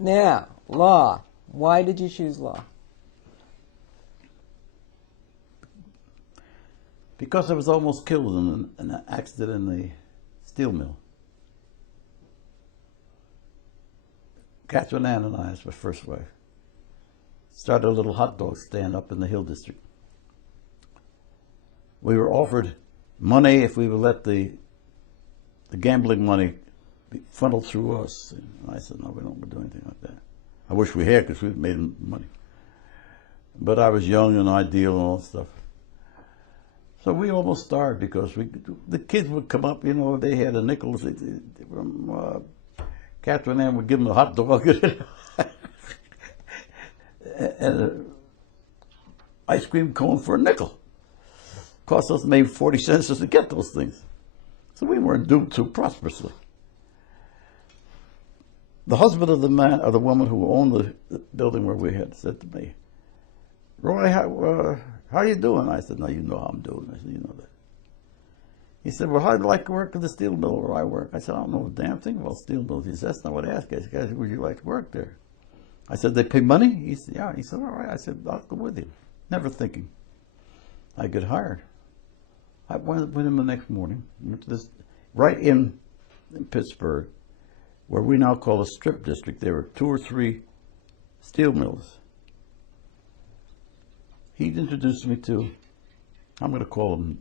Now, law. Why did you choose law? Because I was almost killed in an accident in the steel mill. Catherine Ann and I, as my first wife, started a little hot dog stand up in the Hill District. We were offered money if we would let the gambling money be funneled through us. And I said, no, we don't want to do anything like that. I wish we had, because we'd made money. But I was young and ideal and all that stuff. So we almost starved because the kids would come up, you know, they had a nickel from Catherine Ann would give them a hot dog and an ice cream cone for a nickel. Cost us maybe 40 cents just to get those things. So we weren't doing too prosperously. The husband of the woman who owned the building where we had said to me, Roy, how you doing? I said, no, you know how I'm doing. I said, you know that. He said, well, how'd you like to work at the steel mill where I work? I said, I don't know a damn thing about steel mills. He said, that's not what I asked. I said, would you like to work there? I said, they pay money? He said, yeah. He said, all right. I said, I'll go with you. Never thinking I get hired. I went with him the next morning, went to this, right in Pittsburgh, where we now call a strip district. There were 2 or 3 steel mills. He introduced me to, I'm going to call him,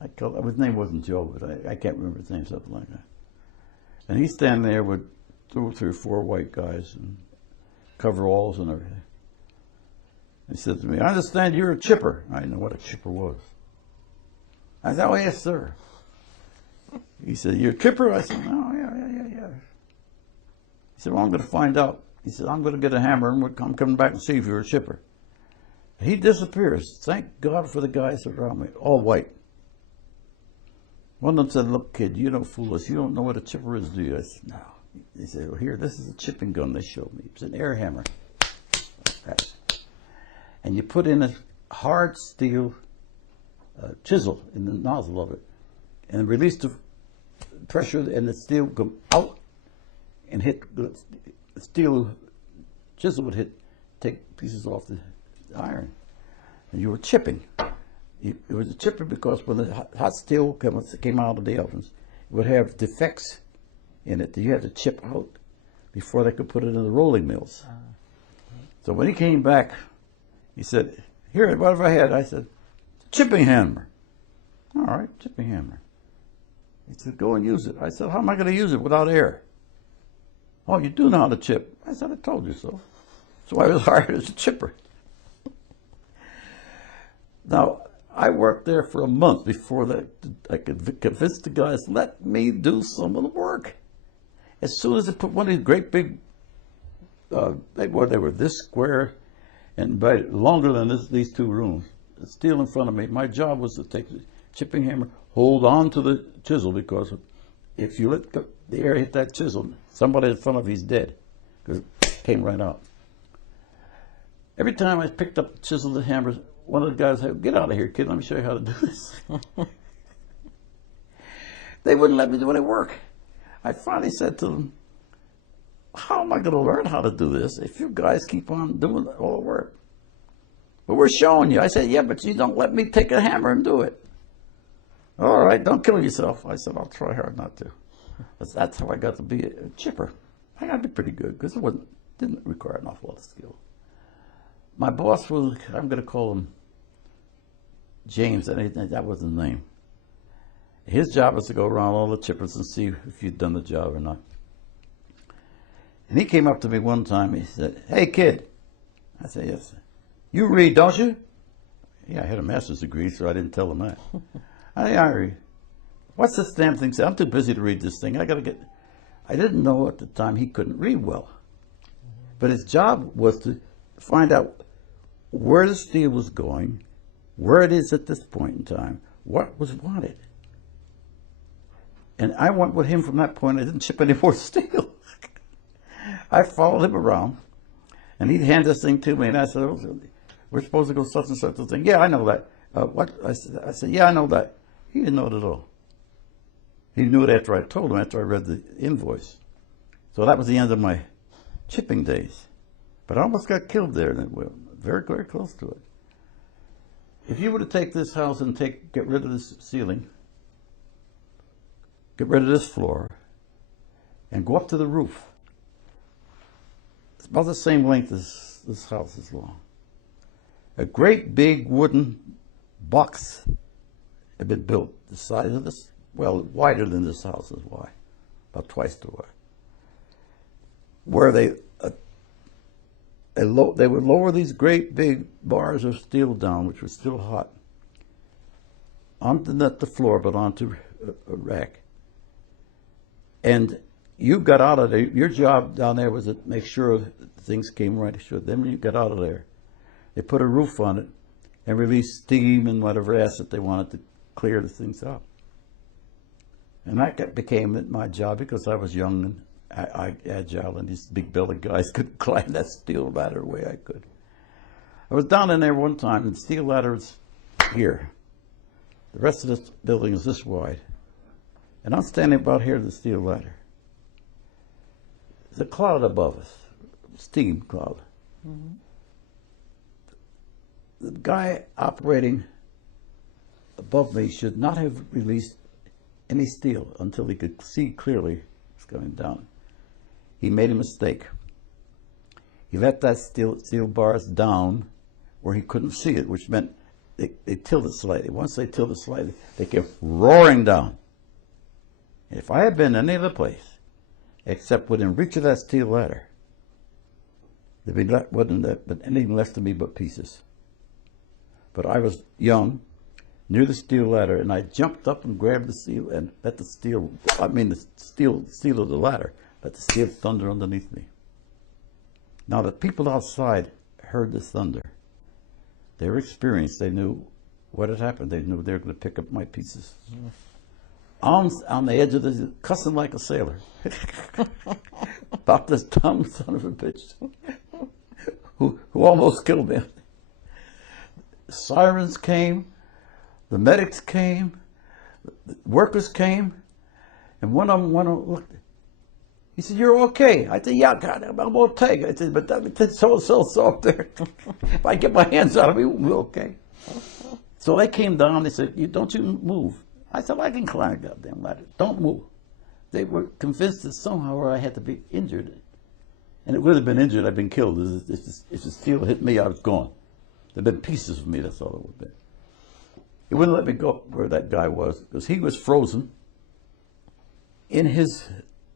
his name wasn't Joe, but I can't remember his name, something like that. And he's standing there with 2 or 3 or 4 white guys and coveralls and everything. He said to me, I understand you're a chipper. I didn't know what a chipper was. I said, oh, yes, sir. He said, you're a chipper? I said, oh, yeah. He said, well, I'm going to find out. He said, I'm going to get a hammer and I'm coming back and see if you're a chipper. He disappears. Thank God for the guys around me, all white. One of them said, look, kid, you don't fool us. You don't know what a chipper is, do you? I said, no. They said, well, here, this is a chipping gun they showed me. It's an air hammer. And you put in a hard steel chisel in the nozzle of it and release the pressure, and the steel go out and hit the steel chisel would take pieces off the iron, and you were chipping. It was a chipper because when the hot steel came out of the ovens, it would have defects in it that you had to chip out before they could put it in the rolling mills. So when he came back, he said, here, what have I had? I said, chipping hammer. All right, chipping hammer. He said, go and use it. I said, how am I going to use it without air? Oh, you do know how to chip. I said, I told you so. So I was hired as a chipper. Now, I worked there for a month before that I could convince the guys, let me do some of the work. As soon as they put one of these great big, they were this square and longer than these 2 rooms, steel in front of me. My job was to take the chipping hammer, hold on to the chisel, because if you let the air hit that chisel, somebody in front of you's dead, because it came right out. Every time I picked up the chisel and the hammer, one of the guys said, get out of here, kid, let me show you how to do this. They wouldn't let me do any work. I finally said to them, how am I going to learn how to do this if you guys keep on doing all the work? But we're showing you. I said, yeah, but you don't let me take a hammer and do it. All right, don't kill yourself. I said, I'll try hard not to. That's how I got to be a chipper. I got to be pretty good because it didn't require an awful lot of skill. My boss was, I'm going to call him James, that was his name. His job was to go around all the chippers and see if you'd done the job or not. And he came up to me one time, he said, hey kid. I said, yes, sir. You read, don't you? Yeah, I had a master's degree, so I didn't tell him that. I read. What's this damn thing say? I'm too busy to read this thing. I didn't know at the time he couldn't read well. But his job was to find out where the steel was going, where it is at this point in time, what was wanted. And I went with him from that point. I didn't chip any more steel. I followed him around, and he'd hand this thing to me, and I said, oh, we're supposed to go such and such a thing. Yeah, I know that. What? I said, yeah, I know that. He didn't know it at all. He knew it after I told him, after I read the invoice. So that was the end of my chipping days. But I almost got killed there, and we were very, very close to it. If you were to take this house and get rid of this ceiling, get rid of this floor, and go up to the roof, it's about the same length as this house is long. A great big wooden box had been built the size of this, well, wider than this house is wide, about twice the wide, where they would lower these great big bars of steel down, which were still hot, onto not the floor, but onto a rack. And you got out of there. Your job down there was to make sure things came right. Sure. Then when you got out of there, they put a roof on it and released steam and whatever acid they wanted to clear the things up. And that became my job because I was young and agile, and these big bellied guys couldn't climb that steel ladder the way I could. I was down in there one time, and the steel ladder was here. The rest of this building is this wide. And I'm standing about here to the steel ladder. There's a cloud above us, steam cloud. Mm-hmm. The guy operating above me should not have released any steel until he could see clearly it's going down. He made a mistake. He let that steel bars down where he couldn't see it, which meant they tilted slightly. Once they tilted slightly, they came roaring down. If I had been any other place except within reach of that steel ladder, wouldn't have been anything left of me but pieces. But I was young, near the steel ladder, and I jumped up and grabbed the steel and let the steel of the ladder, let the steel thunder underneath me. Now the people outside heard the thunder. They were experienced. They knew what had happened. They knew they were going to pick up my pieces. On the edge of the, cussing like a sailor. About this dumb son of a bitch who almost killed me. Sirens came, the medics came, the workers came, and one of them looked. He said, "You're okay." I said, "Yeah, God, I'm okay." I said, "But that so up there. If I get my hands out of it, we'll be okay." So they came down. They said, "Don't you move." I said, "I can climb a goddamn ladder. Don't move." They were convinced that somehow I had to be injured. And it would have been injured, I'd been killed. If the steel hit me, I was gone. There'd been pieces of me, that's all it would have been. He wouldn't let me go up where that guy was, because he was frozen in his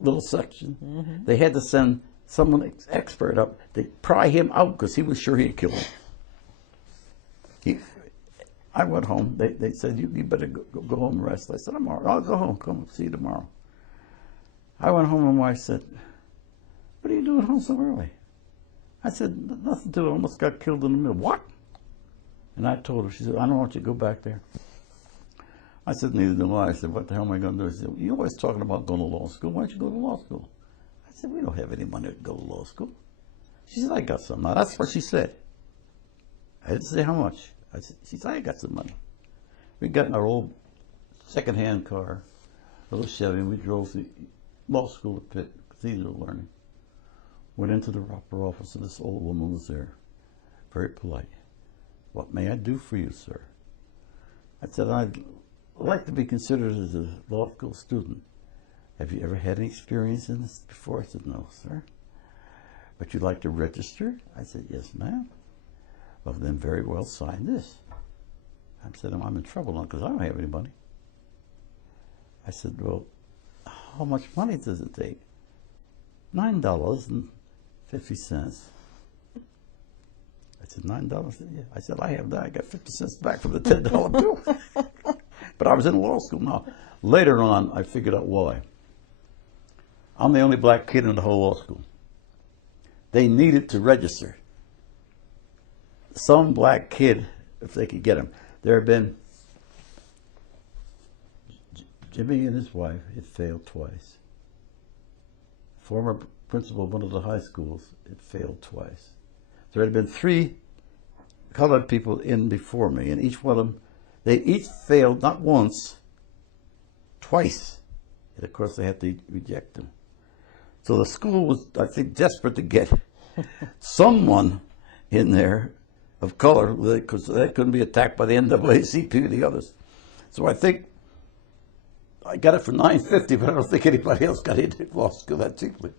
little section. Mm-hmm. They had to send someone expert up to pry him out, because he was sure he'd kill him. I went home. They said, you better go home and rest. I said, I'm all right. I'll go home. Come see you tomorrow. I went home and my wife said, "What are you doing home so early?" I said, "Nothing to do. I almost got killed in the middle." "What?" And I told her. She said, "I don't want you to go back there." I said, "Neither do I." I said, "What the hell am I going to do?" She said, "You're always talking about going to law school. Why don't you go to law school?" I said, "We don't have any money to go to law school." She said, "I got some." Now, that's what she said. I didn't say how much. She said, "I got some money." We got in our old second-hand car, a little Chevy, and we drove to law school at Pitt, Cathedral Learning. Went into the proper office, and this old woman was there, very polite. "What may I do for you, sir?" I said, "I'd like to be considered as a law school student. Have you ever had any experience in this before?" I said, "No, sir." "But you'd like to register?" I said, "Yes, ma'am." "Well, then very well, sign this." I said, "I'm in trouble now because I don't have any money." I said, "Well, how much money does it take?" $9.50. I said, $9? Yeah. I said, "I have that. I got 50 cents back from the $10 bill." But I was in law school now. Later on, I figured out why. I'm the only black kid in the whole law school. They needed to register some black kid if they could get him. There have been Jimmy and his wife had failed twice. Former principal of one of the high schools had failed twice. There had been 3 colored people in before me, and each one of them, they each failed not once, twice. And of course, they had to reject them. So the school was, I think, desperate to get someone in there of color because they couldn't be attacked by the NAACP or the others. So I think I got it for $9.50, but I don't think anybody else got into law school that cheaply.